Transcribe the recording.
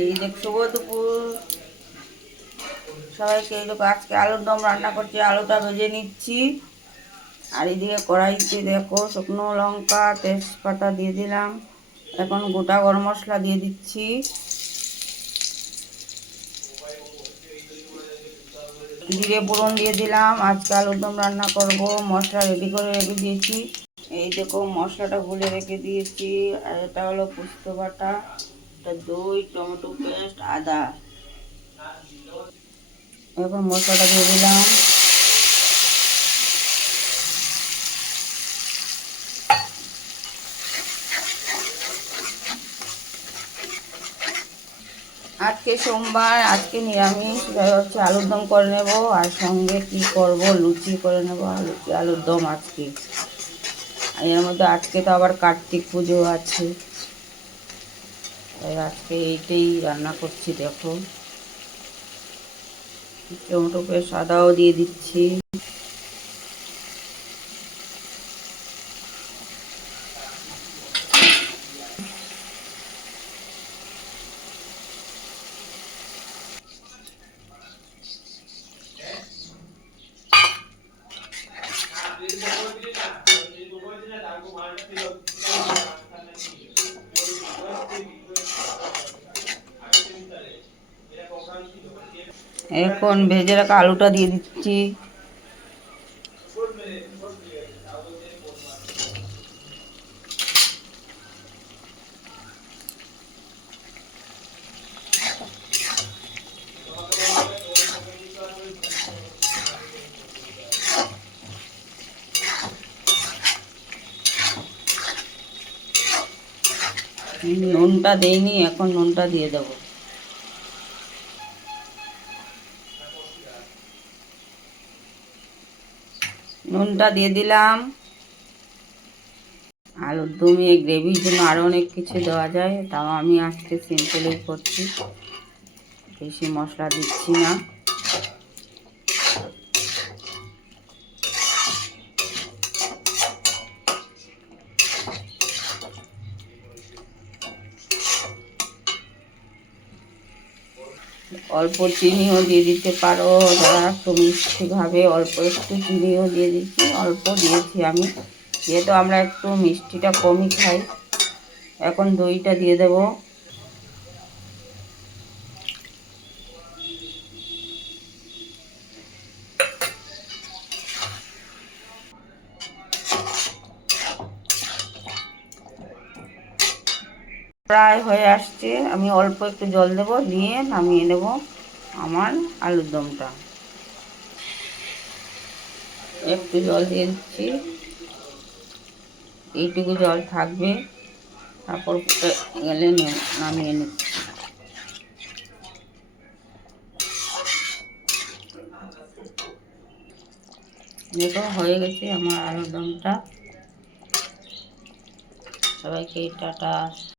এই দেখ শুভ দুপুর সবাইকে। এই দেখো আজকে আলুর দম রান্না করছি, আলুটা ভেজে নিচ্ছি। আর এদিকে কড়াইতে দেখো শুকনো লঙ্কা তেজপাতা দিয়ে দিলাম। এখন গোটা গরম মশলা দিয়ে দিচ্ছি। জিরে ফোড়ন দিয়ে দিলাম। আজকে আলুর দম রান্না করব, মশলা রেডি করে রেখে দিয়েছি। এই দেখো মশলাটা গুলে রেখে দিয়েছি। আর এটা হলো পোস্ত বাটা, এটা দই, টমেটো পেস্ট, আদা। এখন মশলাটা দিয়ে দিলাম। আজকে সোমবার, আজকে নিরামিষ, হচ্ছে আলুর দম করে নেব। আর সঙ্গে কি করব, লুচি করে নেব। লুচি আলুর দম আজকে। আর এর মধ্যে আজকে তো আবার কার্তিক পুজো আছে, তাই আজকে এইটাই রান্না করছি। দেখো টমেটো পেস্ট আদাও দিয়ে দিচ্ছি। এখন ভেজে রাখা আলুটা দিয়ে দিচ্ছি। নুনটা দেইনি, এখন নুনটা দিয়ে দেবো। নুনটা দিয়ে দিলাম। আলুর দমে গ্রেভির জন্য আরও অনেক কিছু দেওয়া যায়, তাও আমি আজকে সিম্পলই করছি, বেশি মশলা দিচ্ছি না। অল্প চিনিও দিয়ে দিতে পারো যারা একটু মিষ্টি ভাবে, অল্প একটু চিনিও দিয়ে দিচ্ছি। অল্প দিয়েছি আমি, যেহেতু আমরা একটু মিষ্টিটা কমই খাই। এখন দইটা দিয়ে দেব। প্রায় হয়ে আসছে, আমি অল্প একটু জল দেব, দিয়ে নামিয়ে নেব আমার আলুর দমটা। একটু জল দিয়ে দিচ্ছি, এইটুকু জল থাকবে, তারপর গেলে নামিয়ে নিচ্ছি। দেখো হয়ে গেছে আমার আলুর দমটা। সবাইকে টাটা।